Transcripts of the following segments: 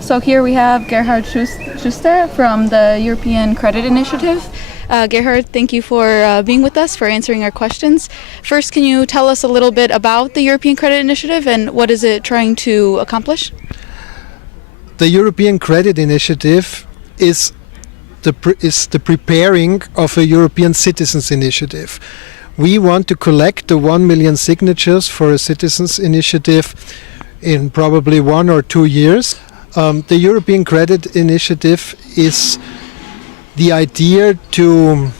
So here we have Gerhard Schuster from the European Credit Initiative. Gerhard, thank you for being with us, for answering our questions. First, can you tell us a little bit about the European Credit Initiative and what is it trying to accomplish? The European Credit Initiative is the preparing of a European Citizens Initiative. We want to collect the 1 million signatures for a Citizens Initiative in probably 1 or 2 years. The European Credit Initiative is the idea to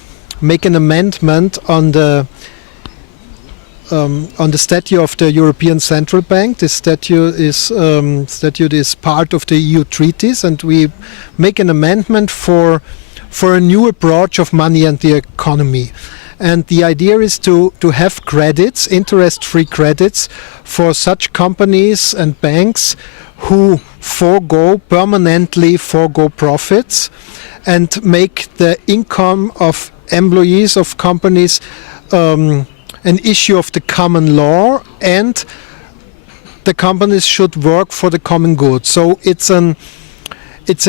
make an amendment on the statute of the European Central Bank. This statute is part of the EU treaties, and we make an amendment for a new approach of money and the economy. And the idea is to have credits, interest-free credits, for such companies and banks who permanently forego profits and make the income of employees of companies an issue of the common law, and the companies should work for the common good. So it's a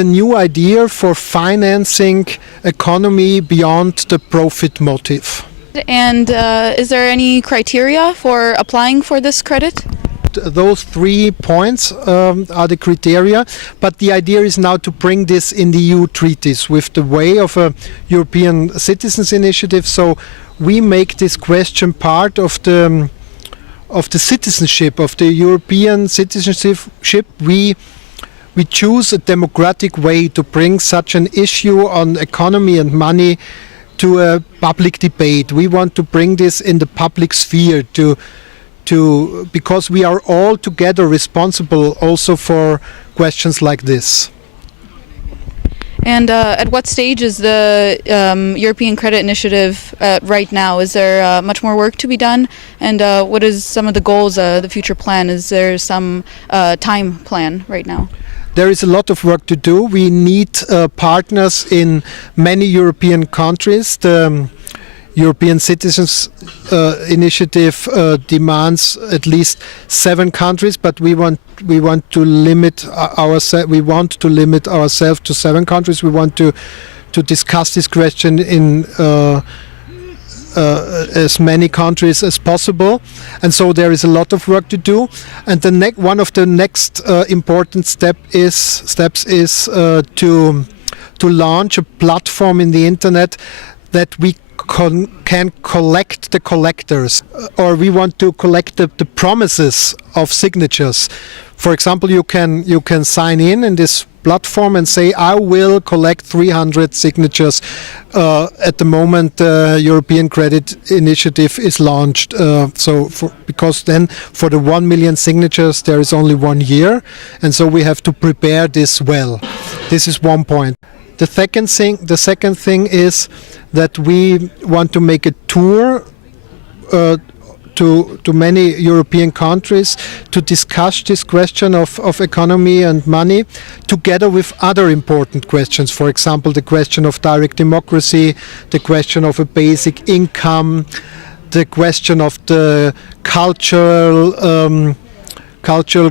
new idea for financing economy beyond the profit motive. And is there any criteria for applying for this credit? Those 3 points are the criteria, but the idea is now to bring this in the EU treaties with the way of a European Citizens Initiative. So we make this question part of the citizenship, of the European citizenship. We choose a democratic way to bring such an issue on economy and money to a public debate. We want to bring this in the public sphere because we are all together responsible also for questions like this. And at what stage is the European Credit Initiative right now? Is there much more work to be done? And what is some of the goals, the future plan? Is there some time plan right now? There is a lot of work to do. We need partners in many European countries. The European Citizens Initiative demands at least 7 countries, but we want to limit ourselves to 7 countries. We want to discuss this question in as many countries as possible, and so there is a lot of work to do. And one of the next important steps is to launch a platform in the internet that we can collect the collectors, or we want to collect the promises of signatures. For example, you can sign in this platform and say, I will collect 300 signatures at the moment the European Credit Initiative is launched. Because then for the 1 million signatures there is only 1 year, and so we have to prepare this well. This is one point. The second thing is that we want to make a tour to many European countries to discuss this question of economy and money together with other important questions. For example, the question of direct democracy, the question of a basic income, the question of the cultural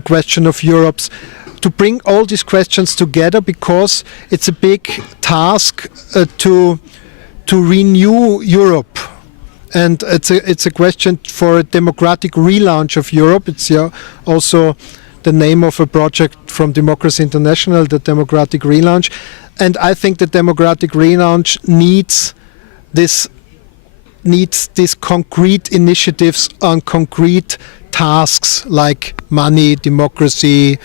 question of Europe's. To bring all these questions together, because it's a big task to renew Europe, and it's a question for a democratic relaunch of Europe. It's also the name of a project from Democracy International, the democratic relaunch. And I think the democratic relaunch needs these concrete initiatives on concrete tasks like money, democracy,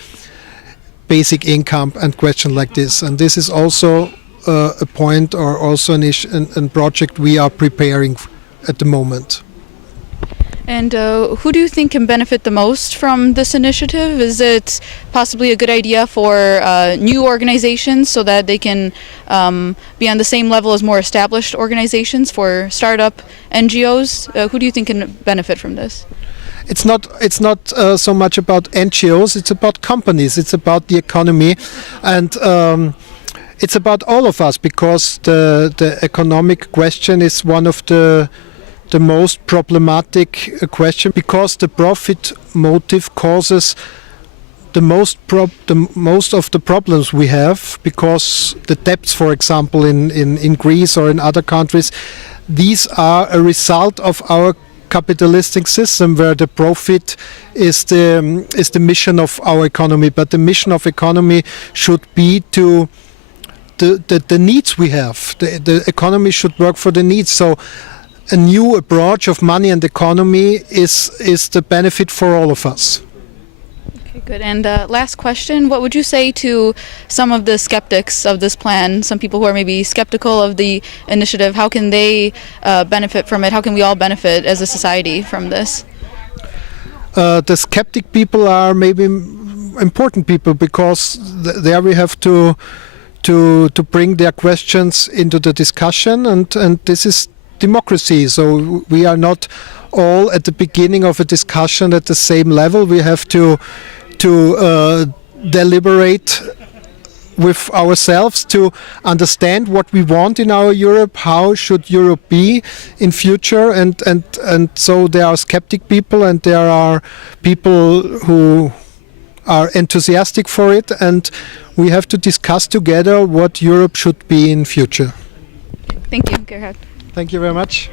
basic income, and questions like this. And this is also a point, or also an issue and project we are preparing at the moment. And who do you think can benefit the most from this initiative? Is it possibly a good idea for new organizations so that they can be on the same level as more established organizations, for startup NGOs? Who do you think can benefit from this? it's not so much about NGOs. It's about companies. It's about the economy, and it's about all of us, because the economic question is one of the most problematic question, because the profit motive causes the most of the problems we have, because the debts, for example, in Greece or in other countries, these are a result of our capitalistic system, where the profit is the mission of our economy. But the mission of economy should be to the needs we have. The economy should work for the needs. So a new approach of money and economy is the benefit for all of us. Okay, good. And last question, what would you say to some of the skeptics of this plan, some people who are maybe skeptical of the initiative? How can they benefit from it? How can we all benefit as a society from this? The skeptic people are maybe important people, because there we have to bring their questions into the discussion, and this is democracy. So we are not all at the beginning of a discussion at the same level. We have to deliberate with ourselves to understand what we want in our Europe, how should Europe be in future, and so there are skeptic people and there are people who are enthusiastic for it, and we have to discuss together what Europe should be in future. Thank you, Gerhard. Thank you very much.